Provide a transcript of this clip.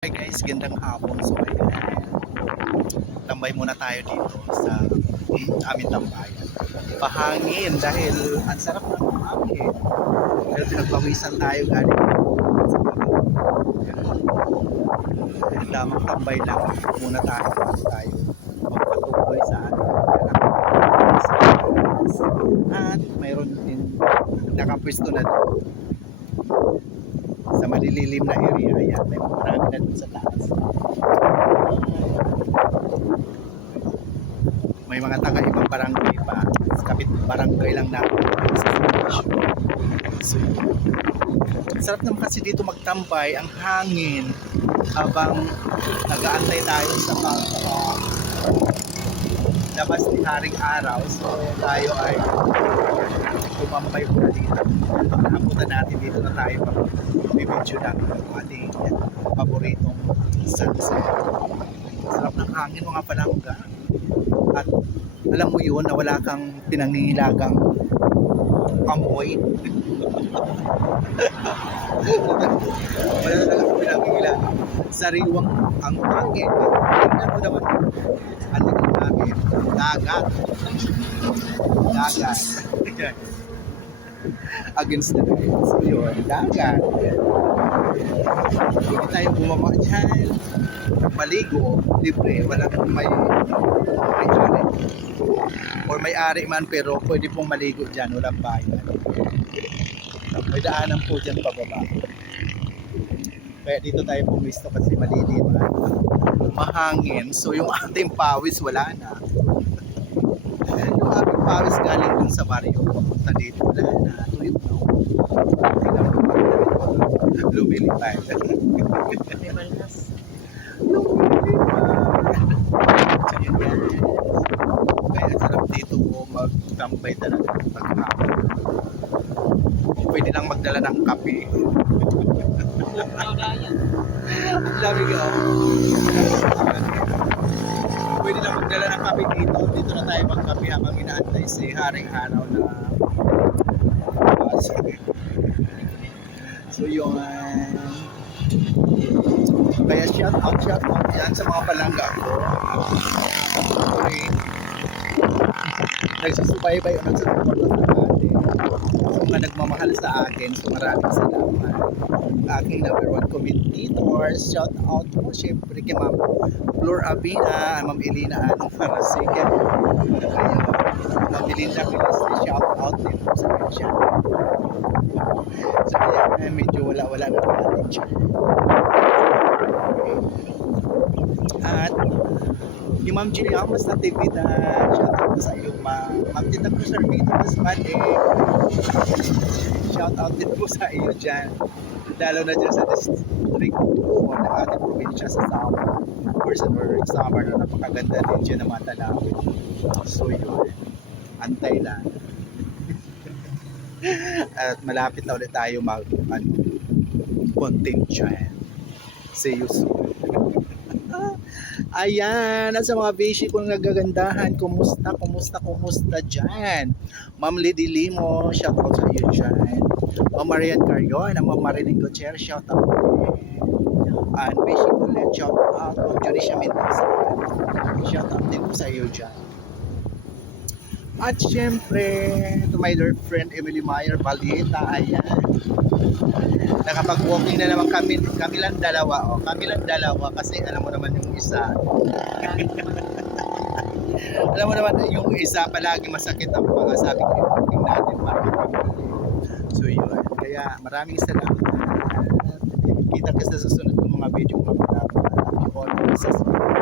Hi guys, gandang hapon. So ayan, tambay muna tayo dito sa aming tambayan. Pahangin dahil ang sarap ng hangin. Dahil pinagpawisan tayo galing sa baba. Dahil lamang tambay lang muna tayo bago tayo magpatuloy sa ating at mayroon din nakapwesto na doon sa malililim na area. Ayan, may marami na dun sa taas. May mga taga ibang barangay pa. Kapit barangay lang natin sa subdivision. So, sarap naman kasi dito magtambay, ang hangin habang nag-aantay tayo sa labas ni Haring Araw. So tayo ay tumambay muna dito. Naabutan natin dito na tayo mag-video ng ating paboritong sunset. Sarap ng hangin mga palangga. At alam mo yun na wala kang pinangingilagang amoy. Wala na lang pinangingilagang sariwang ang hangin. Tingnan mo naman ang tingin namin. Dagat. Against the wind. So yun, dagat. Hindi tayo bumaba dyan. Maligo, libre, walang may-ari. Or may-ari man pero pwede pong maligo dyan, walang bayan. May daanan po dyan pababa. Kaya dito tayo pumisto kasi malilim at mahangin. So yung ating pawis wala na. Yung ating pawis galing dun sa baryo papunta dito wala na. Tuyot na. Lumilipad. May balnas. So yun yan. Kaya sarap dito magtambay talaga paghapon. Kung pwede lang magdala ng kape. Ang lamig pwede lang magdala ng kape dito. Dito na tayo magkape habang inaantay si Haring Araw na so yung kaya shout out dyan sa mga palangga ko. Okay. Nagsusubaybay o nagsusuporta sa atin. So mga nagmamahal sa akin. So maraming salamat. Ang aking number 1 commentator. Shout out mo syempre kay Ma'am Flor Abina, Ma'am Elina Anong Farasigan. Ma'am Belinda Kilisli, shout out din po sa kanya. So kaya medyo wala na natin siya. At yung Ma'am Julia Amos na TV na shout out sa iyo Ma'am Tita Cruz Armito Mas Mali, shout out din po sa iyo dyan, lalo na dyan sa District 2 ng ating probinsya sa Samar or sa Samar na napakaganda din dyan ng mga talawin. So yun, antay lang. At malapit na ulit tayo content dyan. See you soon. Ayan, at sa mga beshi kong nagagandahan, kumusta dyan? Ma'am Lady Limo, shout out sa iyo dyan. Ma'am Marian Carrion, Ma'am Marilyn Gutierrez, shout out. And beshi ko ulit, shout out. Ma'am Junicia Mendoza, shout out din po sa iyo dyan. At syempre, to my dear friend Emily Meyer Valieta, ayan. Nakapag-walking na naman kami lang dalawa kasi alam mo naman yung isa. Alam mo naman yung isa palagi masakit ang mga sabi ko yung walking natin so yun, kaya maraming salamat. Kita ka sa susunod ng mga video ko. Love you all.